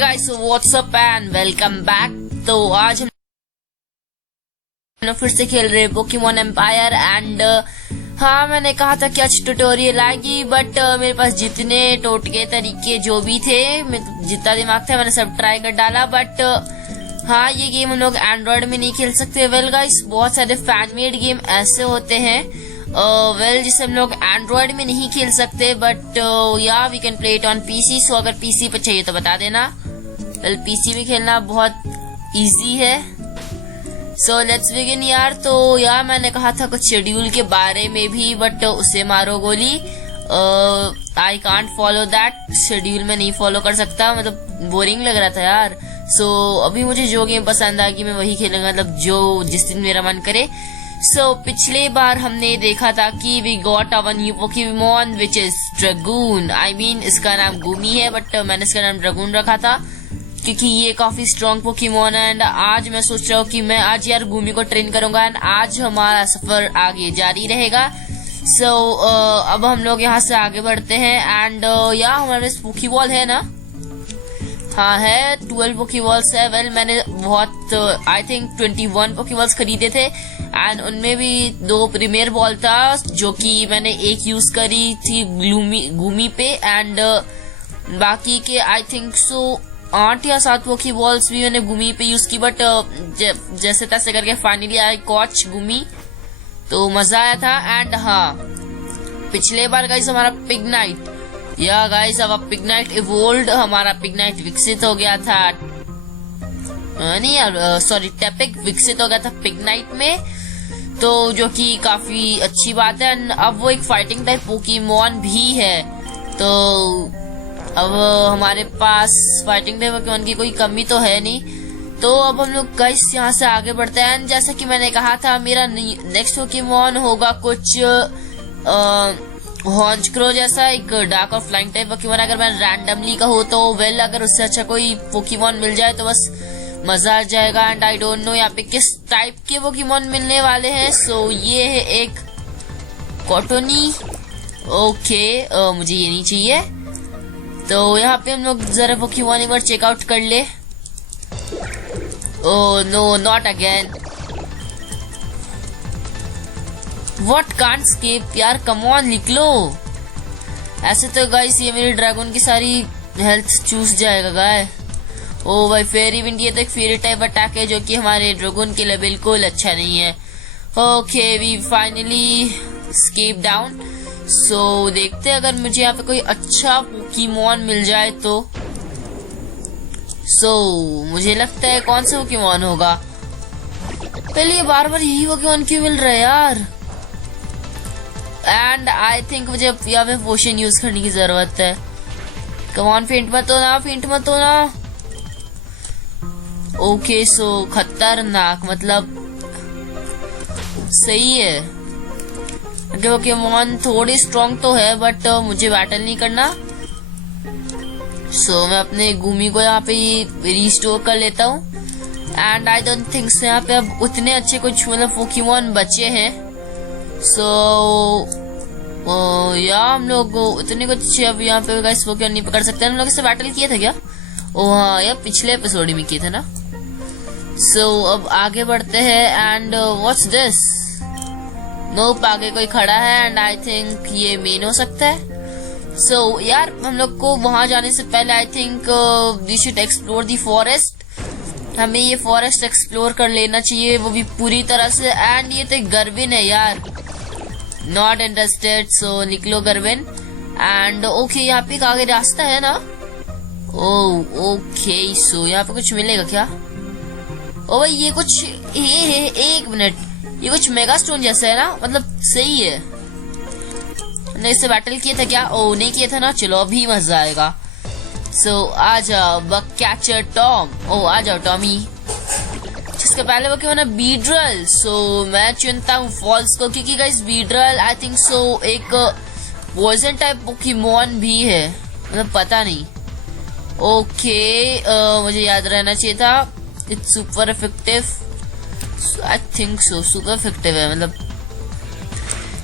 Guys what's up and welcome back. तो आज हम लोग फिर से खेल रहे पोकेमॉन एम्पायर एंड हाँ, मैंने कहा था कि आज ट्यूटोरियल आएगी, बट मेरे पास जितने टोटके तरीके जो भी थे, जितना दिमाग था मैंने सब ट्राई कर डाला। बट हाँ, ये गेम हम लोग एंड्रॉइड में नहीं खेल सकते। वेल गाइस, बहुत सारे फैन मेड गेम ऐसे होते हैं जिसे हम लोग एंड्रॉइड में नहीं खेल सकते, but yeah we can play it on PC. So अगर पीसी पे चाहिए तो बता देना। वेल पीसी में खेलना बहुत इजी है। सो लेट्स बिगिन यार। तो यार मैंने कहा था कुछ शेड्यूल के बारे में भी, बट उसे मारो गोली। I can't follow that schedule, में नहीं फॉलो कर सकता, मतलब बोरिंग लग रहा था यार। सो अभी मुझे जो गेम पसंद आएगी मैं वही खेलूंगा, मतलब जो जिस दिन मेरा मन करे। सो पिछले बार हमने देखा था कि we got our new Pokemon which is Dragoon. I mean इसका नाम गुमी है, बट मैंने इसका नाम ड्रैगून रखा था क्योंकि ये काफी स्ट्रॉन्ग पोकेमॉन है। एंड आज मैं सोच रहा हूँ कि मैं आज यार गुमी को ट्रेन करूंगा एंड आज हमारा सफर आगे जारी रहेगा। सो अब हम लोग यहाँ से आगे बढ़ते हैं एंड यार हमारे पास पोकेबॉल है ना? हाँ है, 12 पोकेबॉल्स है। वेल मैंने बहुत आई थिंक 21 पोकेबॉल्स खरीदे थे एंड उनमें भी 2 प्रीमियर बॉल था, जो कि मैंने एक यूज करी थी गुमी पे एंड बाकी के आई थिंक सो 8 या 7 पोकेबॉल्स भी मैंने गुमी पे यूज की। बट जैसे तैसे करके फाइनली आई कॉच गुमी, तो मजा आया था। एंड हाँ, पिछले बार गाइस हमारा पिगनाइट, या गाइस अब पिगनाइट इवोल्ड, हमारा पिगनाइट विकसित हो गया था, नहीं यार सॉरी टेपिक विकसित हो गया था पिगनाइट में, तो जो कि काफी अच्छी बात है। अब वो एक फाइटिंग टाइप पोकेमॉन भी है, तो अब हमारे पास फाइटिंग टाइप पोकेमॉन की कोई कमी तो है नहीं। तो अब हम लोग गाइस यहाँ से आगे बढ़ते हैं। जैसा कि मैंने कहा था मेरा नेक्स्ट पोकेमॉन होगा कुछ हॉन्चक्रो जैसा, एक डार्क और फ्लाइंग टाइप पोकेमॉन। अगर मैं रैंडमली कहूँ तो वेल अगर उससे अच्छा कोई पोकेमॉन मिल जाए तो बस मजा आ जाएगा। एंड आई डोंट नो यहाँ पे किस टाइप के पोकेमॉन मिलने वाले हैं। सो ये है एक कॉटोनी। ओके मुझे ये नहीं चाहिए। तो यहाँ पे हम लोग जरा पोकेमॉन एक बार चेकआउट कर ले। Oh no, not again. What, can't escape यार, कम ऑन लिख लो। ऐसे तो गाइस ये मेरी ड्रैगन की सारी हेल्थ चूस जाएगा गाय। ओ भाई फेरी विंड, ये तो एक फेरी टाइप अटैक है जो कि हमारे ड्रैगन के लिए बिल्कुल अच्छा नहीं है। Okay we finally escape down. So देखते हैं अगर मुझे यहाँ पे कोई अच्छा पोकेमॉन मिल जाए तो। सो मुझे लगता है कौन सा पोकेमॉन होगा? पहले ये बार बार यही पोकेमॉन क्यों मिल रहा है यार? एंड आई थिंक मुझे यहाँ पे पोशन यूज करने की जरूरत है। कम ऑन, फेंट मत होना, फेंट मत होना। ओके सो खतरनाक, मतलब सही है। पोकेमॉन थोड़ी स्ट्रॉन्ग तो है बट मुझे बैटल नहीं करना। सो मैं अपने गुमी को यहाँ पे रिस्टोर कर लेता हूँ। एंड आई डोंट थिंक से यहाँ पे अब उतने अच्छे कुछ मतलब पोकेमॉन बचे हैं। सो या हम लोग उतने कुछ अब यहाँ पे गाइस पोकेमॉन नहीं पकड़ सकते। हम लोग इससे बैटल किया था क्या? ओ हाँ यार, पिछले एपिसोड में किए थे ना। सो अब आगे बढ़ते हैं एंड व्हाट्स दिस? नोप, आगे कोई खड़ा है एंड आई थिंक ये मेन हो सकता है। सो यार हम लोग को वहां जाने से पहले I think we should explore the forest. हमें ये फॉरेस्ट एक्सप्लोर कर लेना चाहिए, वो भी पूरी तरह से। एंड ये तो एक गर्विन है यार, नॉट इंटरेस्टेड। सो निकलो गर्विन। एंड ओके यहाँ पे एक आगे रास्ता है ना? ओके सो यहाँ पे कुछ मिलेगा क्या? ओ भाई ये कुछ एक मिनट, ये कुछ मेगा स्टोन जैसा है ना, मतलब सही है। नहीं इससे बैटल किया था क्या? ओ नहीं किया था ना, चलो अभी मजा आएगा। सो आ जाओ बग कैचर टॉम। ओ आ जाओ टॉमी। जिसके पहले वो क्यों ना बीड्रल। सो मैं चुनता हूँ फॉल्स को क्योंकि गाइस बीड्रल आई थिंक सो एक पॉइजन टाइप पोकेमॉन भी है, मतलब पता नहीं। ओके मुझे याद रहना चाहिए था। It's super effective, I think so super effective है, मतलब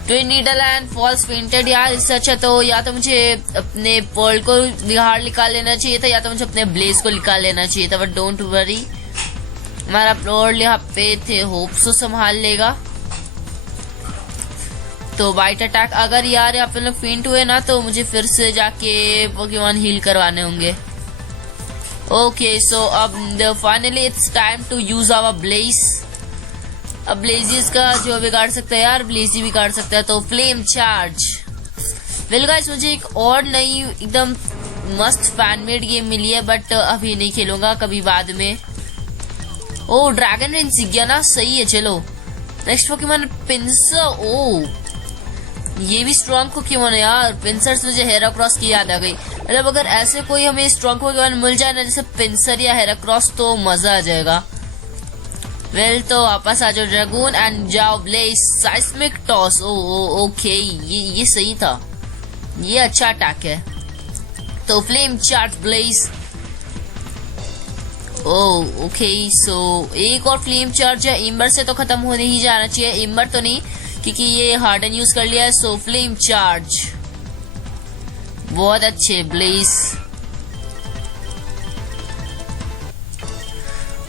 twin needle and falls fainted. यार इससे अच्छा तो या तो मुझे अपने पर्ल को बाहर निकाल लेना चाहिए था, या तो मुझे अपने ब्लेज को निकाल लेना चाहिए था, बट डोंट वरी, हमारा पर्ल यहाँ पे थे, होप सो संभाल लेगा। तो बाइट अटैक, अगर यार यहाँ पे लोग फेंट हुए ना तो मुझे फिर से जाके पोकेमॉन हील करवाने होंगे। ओके सो अब finally it's time to use our Blaze. अब ब्लेजिस का जो बिगाड़ सकता है यार, ब्लेजी बिगाड़ सकता है, तो फ्लेम चार्ज। वेल गाइस, मुझे एक और नई एकदम मस्त फैन मेड गेम मिली है, बट अभी नहीं खेलूंगा, कभी बाद में। ओ ड्रैगन रेंज सीख गया ना, सही है। चलो नेक्स्ट पोकेमॉन पिंसर। ओ ये भी स्ट्रॉन्ग पोकेमॉन है यार। पिंसर से मुझे हेराक्रॉस की याद आ गई। मतलब अगर ऐसे कोई हमें स्ट्रॉन्ग पोकेमॉन मिल जाए ना, जैसे पिंसर या हेराक्रॉस, तो मजा आ जाएगा। वेल तो वापस आ जाओ ड्रैगून एंड जाओ ब्लेज साइस्मिक टॉस। ओके ये सही था, ये अच्छा अटैक है। तो flame charge Blaze. Okay so एक और फ्लेम चार्ज है। इम्बर से तो खत्म होने ही जाना चाहिए, इम्बर तो नहीं क्योंकि ये हार्डन यूज कर लिया है। सो फ्लेम चार्ज, बहुत अच्छे ब्लेज।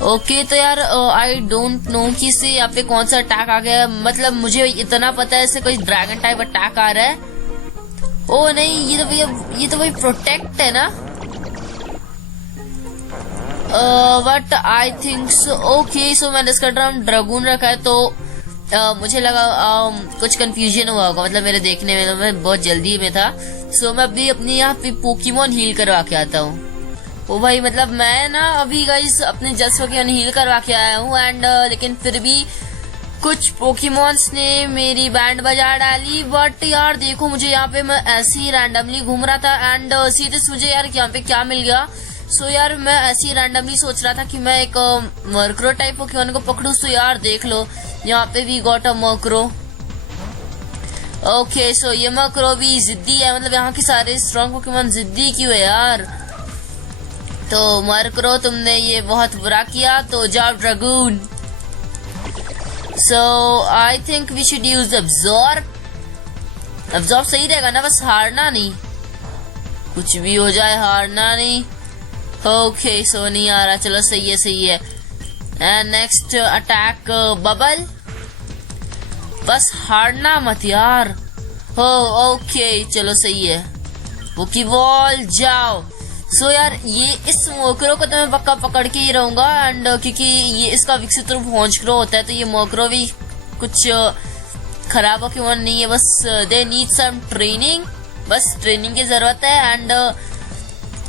ओके तो यार आई डोंट नो कि इससे यहाँ पे कौन सा अटैक आ गया। मतलब मुझे इतना पता है इससे कोई ड्रैगन टाइप अटैक आ रहा है। ओ नहीं, ये तो वही प्रोटेक्ट है ना। But I think so. Okay so मैंने इसका ड्रम ड्रैगून रखा है, तो मुझे लगा कुछ कंफ्यूजन हुआ होगा, मतलब मेरे देखने में, तो मैं बहुत जल्दी में था। सो मैं अभी अपनी यहाँ पे पोकेमॉन हील करवा के आता हूँ। ओ भाई, मतलब मैं ना अभी गाइस अपने जस्ट पोकेमॉन हील करवा के आया हूँ एंड लेकिन फिर भी कुछ पोकेमॉन्स ने मेरी बैंड बजा डाली। बट यार देखो, मुझे यहाँ पे मैं ऐसे ही रैंडमली घूम रहा था एंड सीरियस मुझे यार यहाँ पे क्या मिल गया। सो यार मैं ऐसे ही रैंडमली सोच रहा था कि मैं एक मर्क्रो टाइप पोकेमॉन को पकड़ूं। तो यार देख लो, यहाँ पे भी गॉट अ मर्क्रो। ओके सो ये मर्क्रो भी जिद्दी है, मतलब यहाँ के सारे स्ट्रॉन्ग पोकेमॉन जिद्दी क्यों है यार। तो मर्क्रो तुमने ये बहुत बुरा किया, तो जाओ Dragoon. So I think we should use absorb. Absorb सही रहेगा ना, बस हारना नहीं, कुछ भी हो जाए हारना नहीं। ओके सो नहीं आ रहा, चलो सही है। एंड नेक्स्ट अटैक बबल, बस हारना मत यार। ओके चलो सही है। बुकी बॉल जाओ। सो यार ये इस मोक्रो को तो मैं पक्का पकड़ के ही रहूंगा एंड क्योंकि ये इसका विकसित रूप होंजक्रो होता है, तो ये मोक्रो भी कुछ खराब पोकेमॉन नहीं है, बस दे नीड सम ट्रेनिंग, बस ट्रेनिंग की जरूरत है। एंड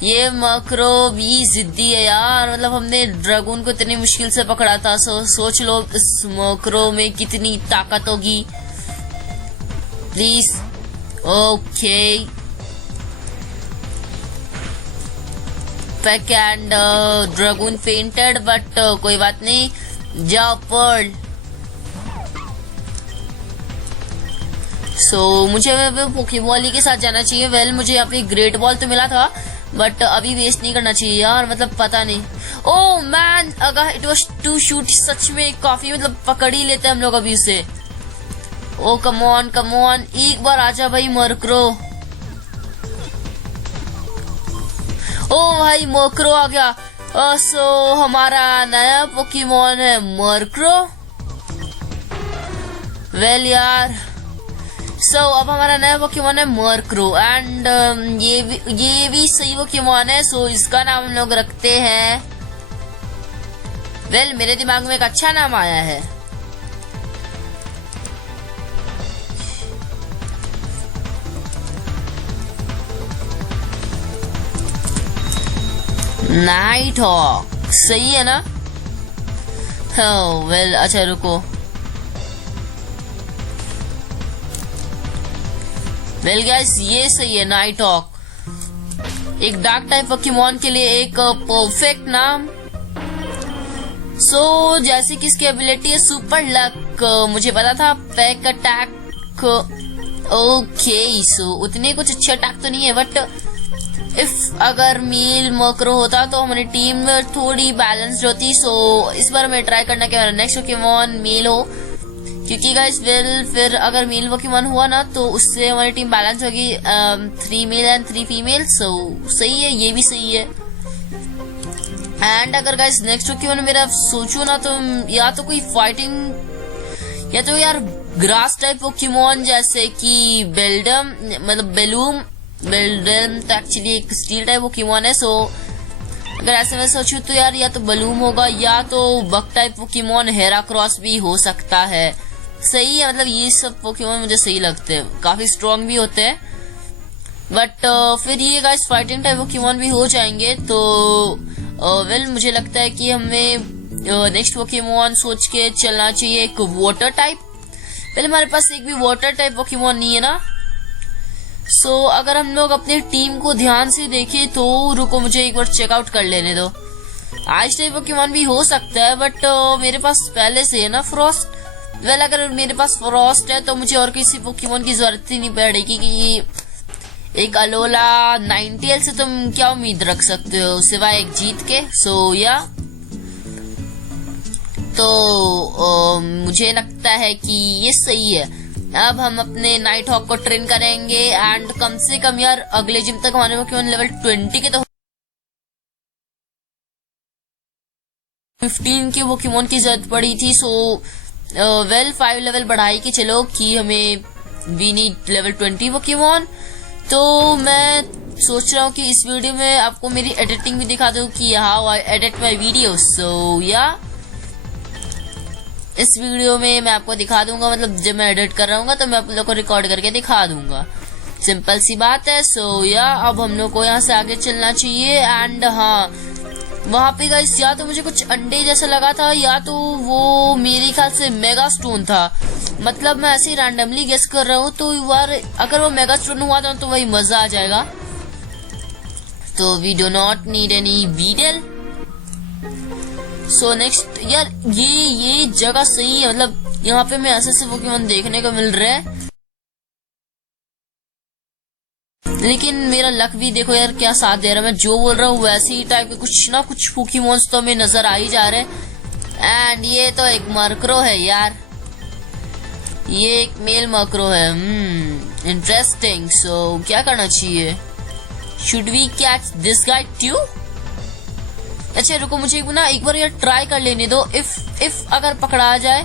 ये मोक्रो भी जिद्दी है यार, मतलब हमने ड्रैगून को इतनी मुश्किल से पकड़ा था। सोच लो इस मोक्रो में कितनी ताकत होगी। Please. Okay pack and dragoon fainted, but कोई बात नहीं, जाओ पर्ल। सो मुझे पोकेबॉल ही के साथ जाना चाहिए। वेल मुझे यहाँ पे ग्रेट बॉल तो मिला था, बट अभी वेस्ट नहीं करना चाहिए यार, मतलब पता नहीं। ओह मैन, अगर इट वाज टू शूट, सच में काफी मतलब पकड़ ही लेते हैं हम लोग अभी उसे। ओ कम ऑन एक बार आजा भाई मर्क्रो। ओ भाई मोक्रो आ गया। सो हमारा नया पोकेमॉन है मर्क्रो। वेल यार, सो अब हमारा नया पोकेमॉन है मर्क्रो एंड ये भी सही पोकेमॉन है। सो इसका नाम हम लोग रखते हैं, वेल मेरे दिमाग में एक अच्छा नाम आया है। नाइट हॉक, सही है ना। वेल अच्छा रुको। वेल गाइस ये सही है, नाइट हॉक। एक डार्क टाइप पोकेमॉन के लिए एक परफेक्ट नाम। सो जैसे कि इसकी एबिलिटी है सुपर लक, मुझे पता था। पैक अटैक, ओके सो उतने कुछ अच्छे अटैक तो नहीं है, बट इफ अगर मेल मोक्रो होता तो हमारी टीम थोड़ी बैलेंस्ड होती। सो इस बार मैं ट्राई करना कि मेरा नेक्स्ट पोकेमॉन मेल हो, क्योंकि गाइस वेल फिर अगर मेल पोकेमॉन हुआ ना तो उससे हमारी टीम बैलेंस होगी, 3 मेल एंड 3 फीमेल। सो सही है, ये भी सही है। एंड अगर गाइस नेक्स्ट पोकेमॉन मेरा सोचू ना तो या तो कोई फाइटिंग या तो यार ग्रास टाइप पोकेमॉन जैसे कि बेल्डम, मतलब बेलूम। बेल्डम तो एक्चुअली एक स्टील टाइप पोकेमॉन है। सो अगर ऐसे में सोचूं तो यार या तो बलूम होगा या तो बग टाइप पोकेमॉन हेराक्रॉस भी हो सकता है। सही है, मतलब ये सब पोकेमॉन मुझे सही लगते हैं, काफी स्ट्रॉन्ग भी होते हैं। बट फिर ये गाइस फाइटिंग टाइप पोकेमॉन भी हो जाएंगे तो वेल मुझे लगता है कि हमें नेक्स्ट पोकेमॉन सोच के चलना चाहिए एक वाटर टाइप। पहले हमारे पास एक भी वाटर टाइप पोकेमॉन नहीं है ना। सो अगर हम लोग अपने टीम को ध्यान से देखें तो रुको मुझे एक बार चेकआउट कर लेने दो। आइस टाइप पोकेमॉन भी हो सकता है बट मेरे पास पहले से है ना फ्रॉस्ट। वेल अगर मेरे पास फ्रॉस्ट है तो मुझे और किसी पोकेमॉन की जरूरत ही नहीं पड़ेगी कि एक अलोला 90L से तुम क्या उम्मीद रख सकते हो सिवाय एक जीत के। सो या तो मुझे लगता है कि ये सही है। अब हम अपने नाइट हॉक को ट्रेन करेंगे एंड कम से कम यार अगले जिम तक हमारे पोकेमॉन लेवल 20 के तो 15 के पोकेमॉन की जरूरत पड़ी थी। सो वेल 5 लेवल बढ़ाई के चलो कि हमें वी नीड लेवल 20 पोकेमॉन। तो मैं सोच रहा हूँ कि इस वीडियो में आपको मेरी एडिटिंग भी दिखा दूँ कि how I edit my video. So yeah इस वीडियो में मैं आपको दिखा दूंगा, मतलब जब मैं एडिट कर रहा हूँ तो मैं आप लोग को रिकॉर्ड करके दिखा दूंगा। सिंपल सी बात है। सो या अब हम लोग को यहाँ से आगे चलना चाहिए। एंड हाँ वहां पे गाइस या तो मुझे कुछ अंडे जैसा लगा था या तो वो मेरे ख्याल से मेगा स्टोन था। मतलब मैं ऐसे ही रैंडमली गेस कर रहा हूँ तो यार अगर वो मेगा स्टोन हुआ था तो वही मजा आ जाएगा। तो we do not need any Beedle. So next यार ये जगह सही है, मतलब यहाँ पे मैं ऐसे पोकेमॉन देखने को मिल रहे हैं। लेकिन मेरा लक भी देखो यार क्या साथ दे रहा है। मैं जो बोल रहा हूँ वैसे ही टाइप के कुछ ना कुछ पोकेमॉन्स तो हमें नजर आ ही जा रहे हैं। एंड ये तो एक मर्क्रो है यार, ये एक मेल मर्क्रो है। इंटरेस्टिंग। सो क्या करना चाहिए? Should we catch this guy too? अच्छा रुको मुझे ना एक बार यार ट्राई कर लेने दो। इफ अगर पकड़ा जाए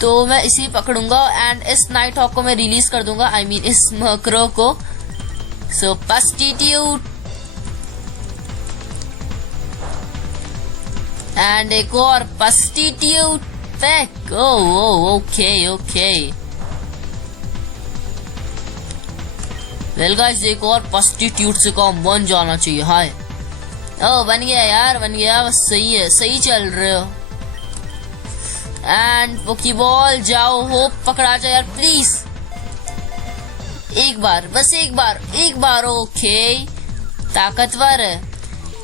तो मैं इसी पकड़ूंगा एंड इस नाइट हॉक को मैं रिलीज कर दूंगा, आई मीन इस मर्क्रो को। सो पस्टिट्यूट एंड एक और substitute pack. Okay okay well guys एक और पस्टिट्यूट से काम बन जाना चाहिए। हाय बन गया यार, बन गया, बस सही है, सही चल रहे हो। एंड पोकेबॉल जाओ, होप पकड़ा जाए यार प्लीज, एक बार बस एक बार। ओके ताकतवर है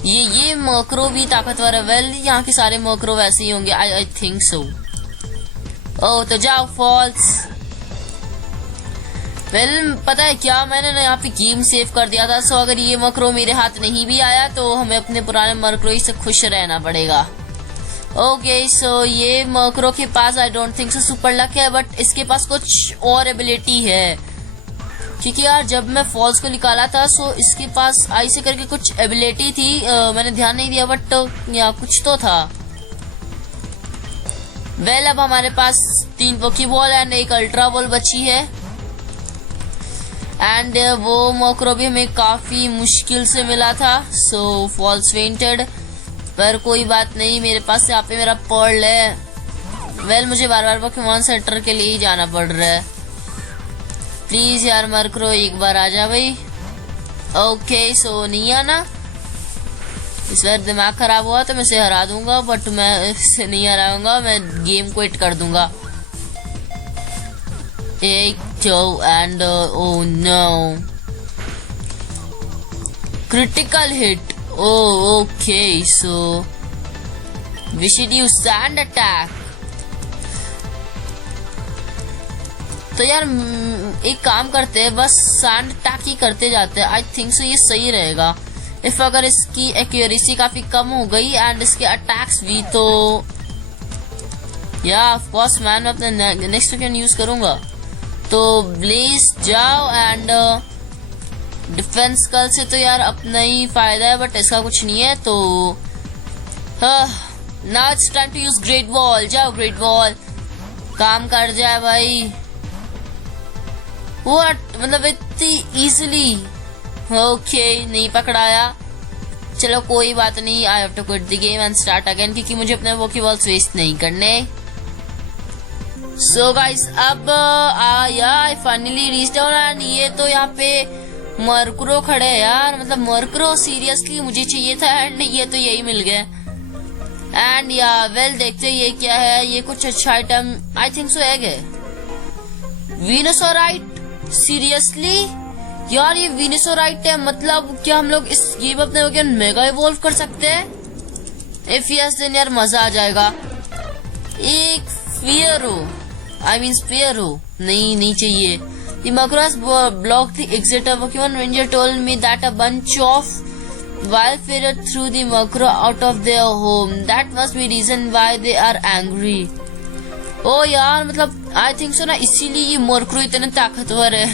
ये मर्क्रो भी ताकतवर है। वेल यहाँ के सारे मर्क्रो वैसे ही होंगे, आई थिंक सो। ओह तो जाओ फॉल्स। वेल पता है क्या, मैंने ना यहाँ पे गेम सेव कर दिया था। सो अगर ये मर्क्रो मेरे हाथ नहीं भी आया तो हमें अपने पुराने मर्क्रो ही से खुश रहना पड़ेगा। ओके सो ये मर्क्रो के पास I don't think so super luck है, बट इसके पास कुछ और एबिलिटी है। क्योंकि यार जब मैं फॉल्स को निकाला था सो इसके पास आई से करके कुछ एबिलिटी थी, मैंने ध्यान नहीं दिया बट यहाँ कुछ तो था। वेल अब हमारे पास 3 पोकेबॉल एंड एक अल्ट्रा बॉल बची है। एंड वो मर्क्रो भी हमें काफी मुश्किल से मिला था। सो फॉल्स फेंटेड, पर कोई बात नहीं, मेरे पास यहाँ पे मेरा पर्ल है। वेल मुझे बार बार पोकेमॉन सेंटर के लिए ही जाना पड़ रहा है। प्लीज यार मर्क्रो एक बार आ जा भाई। ओके सो नहीं आना, इस बार दिमाग खराब हुआ तो मैं इसे हरा दूंगा, बट मैं इसे नहीं हराऊंगा, मैं गेम क्विट कर दूंगा। एक and oh no critical hit। okay so we should use sand attack। तो यार एक काम करते हैं, बस सैंड अटैक ही करते जाते हैं, आई थिंक सो ये सही रहेगा। इफ अगर इसकी एक्यूरेसी काफी कम हो गई एंड इसके अटैक्स भी, तो या ऑफ कोर्स मैन, मैं अपने नेक्स्ट टोकन यूज करूंगा। तो ब्लेज जाओ एंड डिफेंस कल से तो यार अपना ही फायदा है, बट इसका कुछ नहीं है। तो now it's time to use great wall. जाओ ग्रेट वॉल, काम कर जाए भाई। व्हाट, मतलब इतनी इजीली? ओके, नहीं पकड़ाया, चलो कोई बात नहीं। I have to quit the game and start again, क्योंकि मुझे अपने वॉकीबॉल्स वेस्ट नहीं करने। सो गाइस, अब I finally reached down and ये तो यहाँ पे मरकुरो खड़े हैं यार। मतलब मरकुरो सीरियसली मुझे चाहिए था एंड ये तो यही मिल गया। एंड या वेल, देखते ये क्या है। ये कुछ अच्छा आइटम, आई थिंक सो एग है। वीनोसोराइट, सीरियसली यार ये वीनोसोराइट है। मतलब क्या हम लोग इस गेम अपने हो गया मेगा इवॉल्व कर सकते हैं? इफ यस देन यार मजा आ जाएगा। एक फियरो, आई मीन स्पेयरो, नहीं चाहिए। The Macross blocked the exit of Pokemon Ranger told me that a bunch of wildfire threw the Macro out of their home. That must be reason why they are angry. ओ यार, मतलब आई think सो ना, इसीलिए ये मरक्रो इतने ताकतवर है।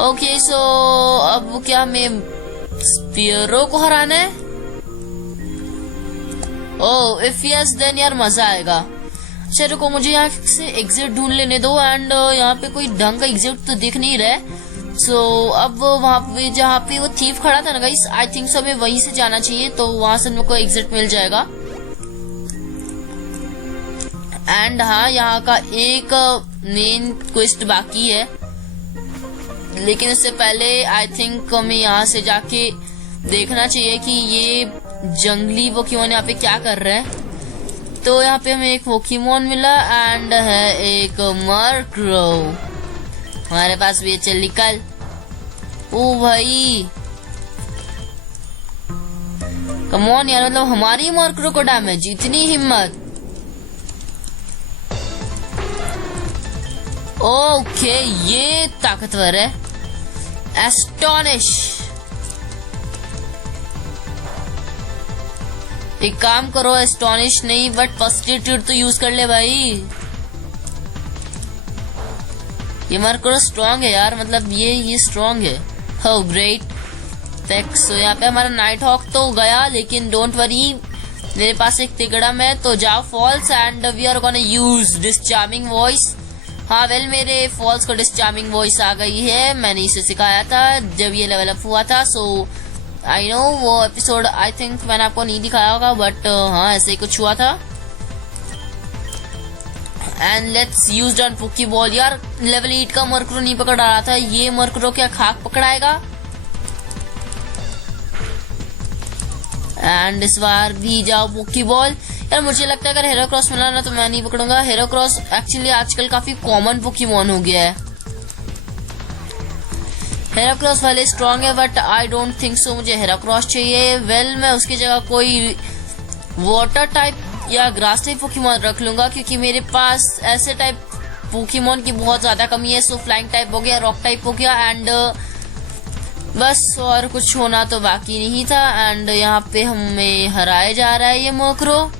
Okay so अब क्या हमें स्पीयरो को हराना है? ओह इफ यस देन यार मजा आएगा। अच्छा रुको, मुझे यहाँ से एग्जिट ढूंढ लेने दो एंड यहाँ पे कोई ढंग का एग्जिट तो दिख नहीं रहा। सो अब वहाँ पे जहाँ पे वो थीफ खड़ा था ना गाइस, आई थिंक सो हमें वहीं से जाना चाहिए, तो वहां से मेरे को एग्जिट मिल जाएगा। एंड हाँ, यहाँ का एक मेन क्वेस्ट बाकी है, लेकिन उससे पहले आई थिंक हमें यहाँ से जाके देखना चाहिए कि ये जंगली पोकेमॉन यहाँ पे क्या कर रहे हैं। तो यहाँ पे हमें एक पोकेमॉन मिला एंड है एक मरक्रो हमारे पास भी। चल निकल। ओ भाई कमॉन यार, मतलब हमारी मरक्रो को डैमेज, इतनी हिम्मत। ओके ये ताकतवर है। एस्टोनिश, एक काम करो, एस्टोनिश नहीं बट फर्स्ट एड तो यूज कर ले भाई। ये मरक्रो स्ट्रॉन्ग है यार, मतलब ये स्ट्रॉन्ग है। हो ग्रेट थैंक्स। तो यहाँ पे हमारा नाइट हॉक तो गया, लेकिन डोंट वरी, मेरे पास एक तिगड़म है। तो जाओ फॉल्स and we are gonna use discharming voice. हाँ वेल, मेरे फॉल्स को डिस्चार्मिंग वॉइस आ गई है, मैंने इसे सिखाया था जब ये लेवल अप हुआ था। सो आई नो वो एपिसोड आई थिंक मैंने आपको नहीं दिखाया होगा, बट हाँ ऐसे ही कुछ हुआ था। And let's use on Poké Ball. यार लेवल 8 का मरक्रो नहीं पकड़ रहा था, ये मरक्रो क्या खाक पकड़ाएगा? एंड इस बार भी जाओ पोकेबॉल। यार मुझे लगता है अगर हेरोक्रॉस मिला ना तो मैं नहीं पकड़ूंगा। हेरोक्रॉस एक्चुअली आजकल काफी कॉमन पोकेमॉन हो गया है। हेराक्रॉस वाले स्ट्रॉन्ग है बट आई डोंट थिंक सो मुझे हेराक्रॉस चाहिए। वेल मैं उसकी जगह कोई वाटर टाइप या ग्रास टाइप पोकेमॉन रख लूंगा, क्योंकि मेरे पास ऐसे टाइप पोकेमॉन की बहुत ज्यादा कमी है। सो फ्लाइंग टाइप हो गया, रॉक टाइप हो गया एंड बस, और कुछ होना तो बाकी नहीं था। एंड यहाँ पे हमें हराया जा रहा है ये मरक्रो।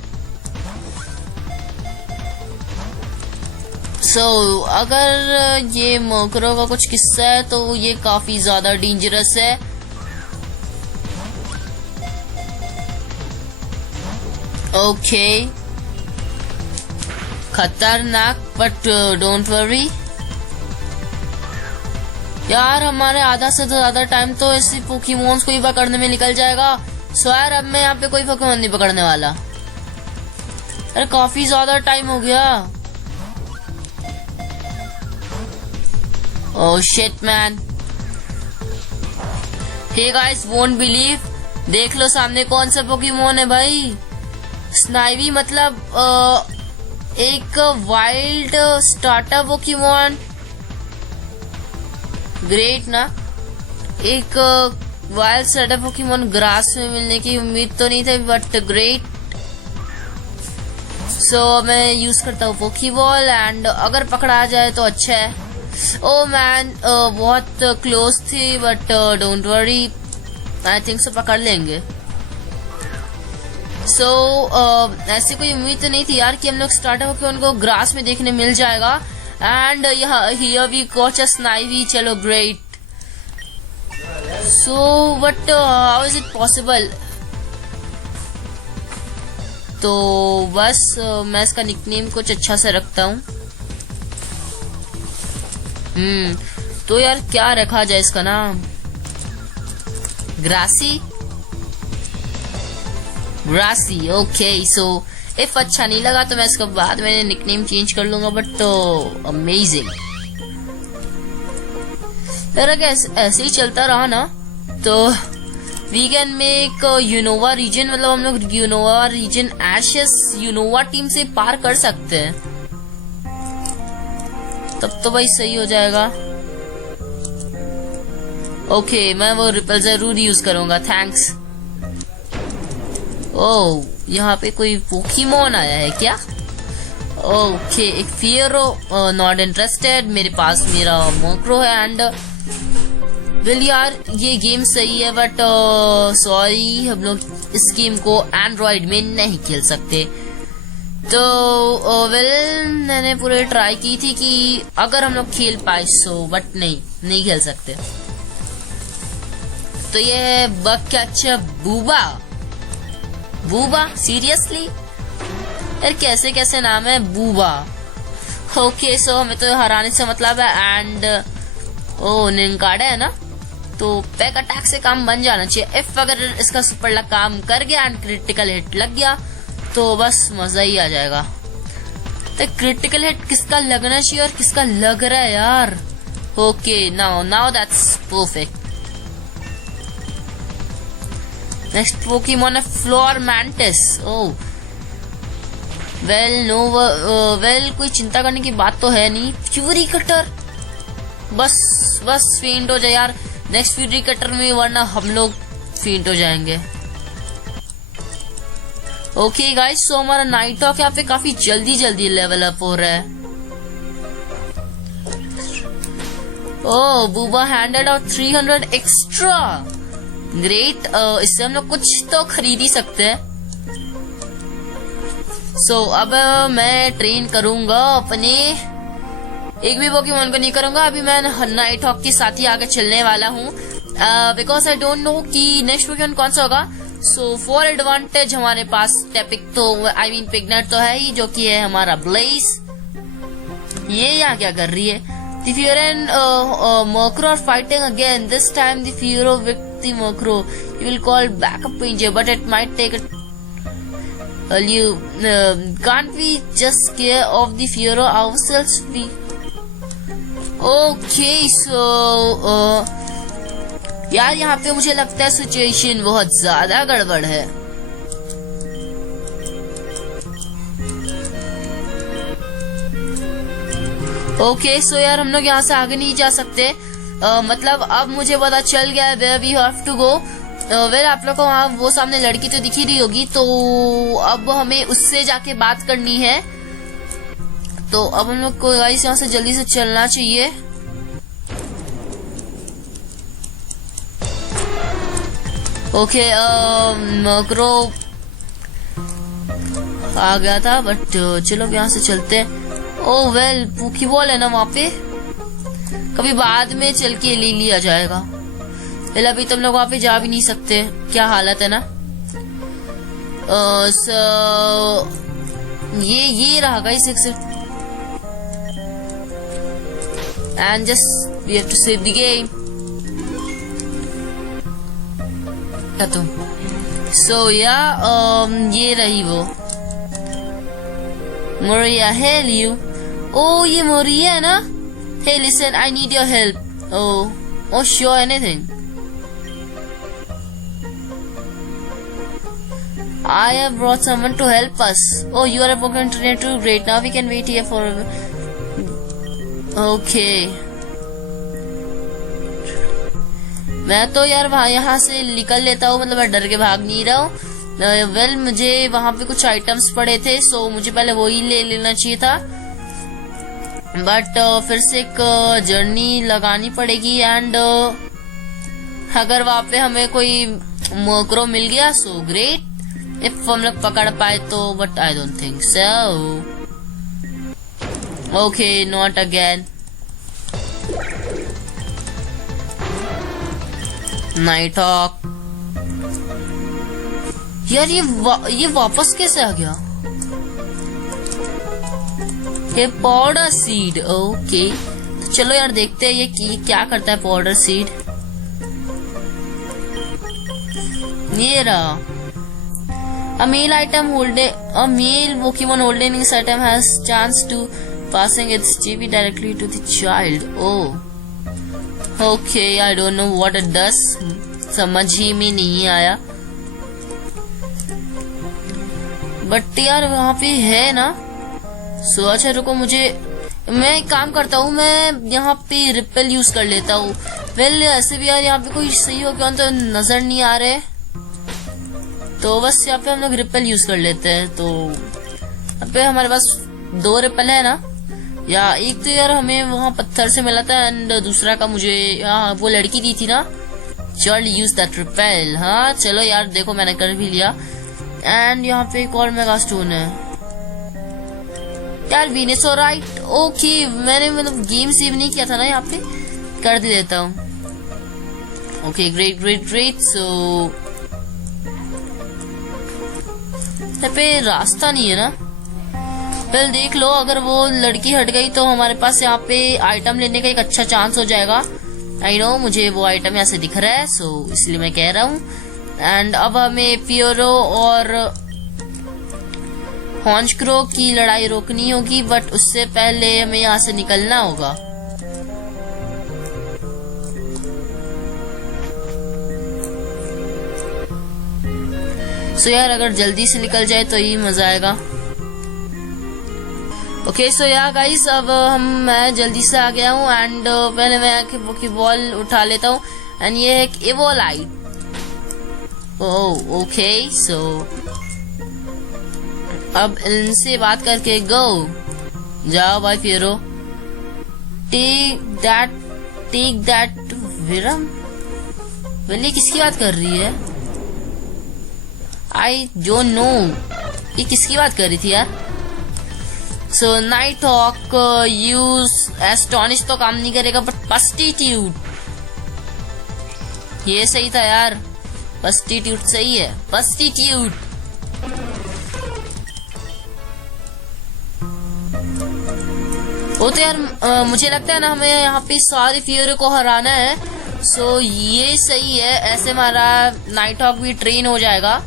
सो अगर ये मरक्रो का कुछ किस्सा है तो ये काफी ज्यादा डेंजरस है। ओके खतरनाक, बट डोंट वरी यार, हमारे आधा से ज्यादा टाइम तो ऐसे पोकेमॉन्स को ही पकड़ने में निकल जाएगा। सो यार अब मैं यहाँ पे कोई पोकेमॉन नहीं पकड़ने वाला। अरे काफी ज्यादा टाइम हो गया। Oh shit man. Hey guys, won't believe, देख लो सामने कौन सा पोकेमॉन है भाई। स्नाइवी, मतलब एक वाइल्ड स्टार्टर पोकेमॉन। ग्रेट ना, एक वाइल्ड स्टार्टर पोकेमॉन ग्रास में मिलने की उम्मीद तो नहीं थी, बट ग्रेट। सो मैं यूज करता हूँ पोकेबॉल एंड अगर पकड़ा जाए तो अच्छा है। ओ मैन बहुत क्लोज थी, but don't worry, I think सो पकड़ लेंगे। सो ऐसी कोई उम्मीद तो नहीं थी यार कि हम लोग स्टार्टअप होकर उनको ग्रास में देखने मिल जाएगा। And here we got a Snivy, चलो great. So but how is it possible? तो बस मैं इसका निकनेम कुछ अच्छा से रखता हूँ। तो यार क्या रखा जाए इसका नाम? Grassy, grassy, okay. So if अच्छा नहीं लगा तो मैं इसका बाद में निकनेम चेंज कर लूंगा। बट तो अमेजिंग यार, अगर ऐसे ही चलता रहा ना तो we can make Unova region, मतलब हम लोग यूनोवा रीजन एशेस यूनोवा टीम से पार कर सकते हैं। तब तो भाई सही हो जाएगा। ओके, मैं वो रिपल जरूर यूज करूंगा, थैंक्स। ओह, यहाँ पे कोई पोकेमॉन आया है क्या? ओके, एक फियरो, नॉट इंटरेस्टेड। मेरे पास मेरा मोक्रो है। एंड वेल यार, ये गेम सही है बट सॉरी, हम लोग इस गेम को एंड्रॉइड में नहीं खेल सकते। तो वेल मैंने पूरे ट्राई की थी कि अगर हम लोग खेल पाए सो, बट नहीं खेल सकते। तो ये है बकचा बूबा। बूबा, सीरियसली यार, कैसे कैसे नाम है बूबा। ओके, सो हमें तो हराने से मतलब है। एंड ओ निंकाड़ा है ना, तो पैक अटैक से काम बन जाना चाहिए। इफ अगर इसका सुपर लक काम कर गया एंड क्रिटिकल हिट लग गया तो बस मजा ही आ जाएगा। तो क्रिटिकल हिट किसका लगना चाहिए और किसका लग रहा है यार? Okay, now that's perfect. Next Pokemon है फ्लोर मैंटिस। ओह वेल कोई चिंता करने की बात तो है नहीं। फ्यूरी कटर, बस फेंट हो जाए यार नेक्स्ट फ्यूरी कटर में, वरना हम लोग फेंट हो जाएंगे। ओके गाइस, सो हमारा नाइटहॉक यहाँ पे काफी जल्दी लेवल अप हो रहा है। ओह, बूबा हैंडेड आउट 300 एक्स्ट्रा, ग्रेट। इससे हम लोग कुछ तो खरीद ही सकते हैं। सो अब मैं ट्रेन करूंगा अपने, एक भी पोकेमॉन को नहीं करूंगा अभी। मैं नाइटहॉक के साथ ही आगे चलने वाला हूँ बिकॉज आई डोंट नो कि नेक्स्ट पोकेमॉन कौन सा होगा। सो फॉर एडवांटेज हमारे पास टेपिक तो आई मीन पिग्नेट तो है ही, जो कि है हमारा ब्लेज। ये यहाँ क्या कर रही है? द फ्यूरो एंड मोक्रो are fighting again, this time the फ्यूरो विथ द मोक्रो। You will call backup ranger but it might take can't we just scare off the Fiero ourselves? Okay, so यार यहाँ पे मुझे लगता है सिचुएशन बहुत ज्यादा गड़बड़ है। ओके, सो यार हम लोग यहाँ से आगे नहीं जा सकते। मतलब अब मुझे पता चल गया है where we have to go। Well आप लोग को वहाँ वो सामने लड़की तो दिख ही रही होगी, तो अब हमें उससे जाके बात करनी है। तो अब हम लोग को गाइस यहाँ से जल्दी से चलना चाहिए। ओके, मोक्रो आ गया था बट चलो यहाँ से चलते हैं। ओ वेल, पोकेबॉल है ना वहाँ पे, कभी बाद में चल के ले लिया जाएगा। अभी तुम लोग वहां पे जा भी नहीं सकते, क्या हालत है ना। ये रहा guys and just we have to save the game. So yeah ये रही वो मोरिया। Hello you. ओ ये मोरिया है ना। Hey listen, I need your help. Oh sure, anything. I have brought someone to help us. Oh, you are a Pokemon trainer too. Great. Now we can wait here for. Okay. मैं तो यार वहाँ यहाँ से निकल लेता हूँ, मतलब मैं डर के भाग नहीं रहा हूँ। वेल मुझे वहाँ पे कुछ आइटम्स पड़े थे, सो मुझे पहले वो ही ले लेना चाहिए था। बट फिर से एक जर्नी लगानी पड़ेगी। एंड अगर वहाँ पे हमें कोई मोक्रो मिल गया सो ग्रेट, इफ हम लोग पकड़ पाए तो, but I don't think so. Okay, not again. Nighthawk यार, ये वापस कैसे आ गया? ये पाउडर सीड, ओके। तो चलो यार देखते हैं ये क्या करता है पाउडर सीड। ये रहा। A male Pokemon holding this item has chance to passing its GB directly to the child. Oh, okay. I don't know what it does. समझ ही में नहीं आया। बट यार वहाँ पे है ना। सो अच्छा रुको, मैं एक काम करता हूँ, मैं यहाँ पे रिपेल यूज कर लेता हूँ। वेल ऐसे भी यार यहाँ पे कोई सही हो क्या तो नजर नहीं आ रहे, तो बस यहाँ पे हम लोग रिपेल यूज कर लेते हैं। तो यहाँ पे हमारे पास 2 रिपेल है ना, या एक तो यार हमें वहाँ पत्थर से मिला था एंड दूसरा का मुझे वो लड़की दी थी ना। चल यूज दैट रिपेल। हाँ चलो यार देखो मैंने कर भी लिया। एंड यहाँ पे एक और मेगा स्टोन है यार, वेनेसोराइट। ओके, मैंने मतलब गेम सेव नहीं किया था ना, यहाँ पे कर दे देता हूँ। Okay, great great great. So यहाँ पे रास्ता नहीं है ना। पहले देख लो, अगर वो लड़की हट गई तो हमारे पास यहाँ पे आइटम लेने का एक अच्छा चांस हो जाएगा। आई नो, मुझे वो आइटम यहाँ से दिख रहा है, सो इसलिए मैं कह रहा हूँ। एंड अब हमें पियोरो और हॉन्चक्रो की लड़ाई रोकनी होगी, बट उससे पहले हमें यहाँ से निकलना होगा। सो यार अगर जल्दी से निकल जाए तो ही मजा आएगा। ओके सो यार गाइस, अब मैं जल्दी से आ गया हूँ एंड पहले मैं पोकेबॉल उठा लेता हूँ एंड ये है एक इवोलाइट। ओह ओके, सो अब इनसे बात करके गो जाओ भाई फिरो। Take that Viram. वेल ये किसकी बात कर रही है? आई डोंट नो ये किसकी बात कर रही थी यार। सो नाइटहॉक यूज एस्टोनिश तो काम नहीं करेगा, बट पस्टिट्यूट ये सही था यार। पस्टिट्यूट सही है, पस्टिट्यूट। वो तो यार मुझे लगता है ना हमें यहाँ पे सारे फियर को हराना है। सो ये सही है, ऐसे हमारा नाइटहॉक भी ट्रेन हो जाएगा।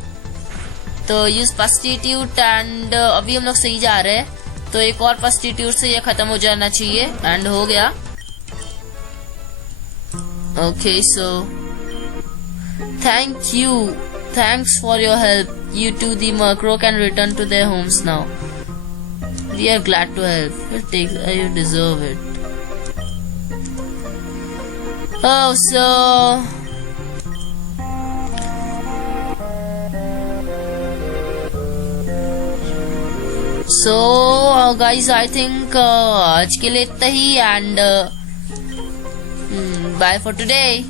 तो यूज पस्टिट्यूट एंड अभी हम लोग सही जा रहे हैं, तो एक और पस्टिट्यूट से ये खत्म हो जाना चाहिए एंड हो गया। Okay so thanks for your help. You two, the Murkrow, can return to their homes now. We are glad to help. You deserve it. Oh, so guys, I think आज के लिए इतना ही and bye for today.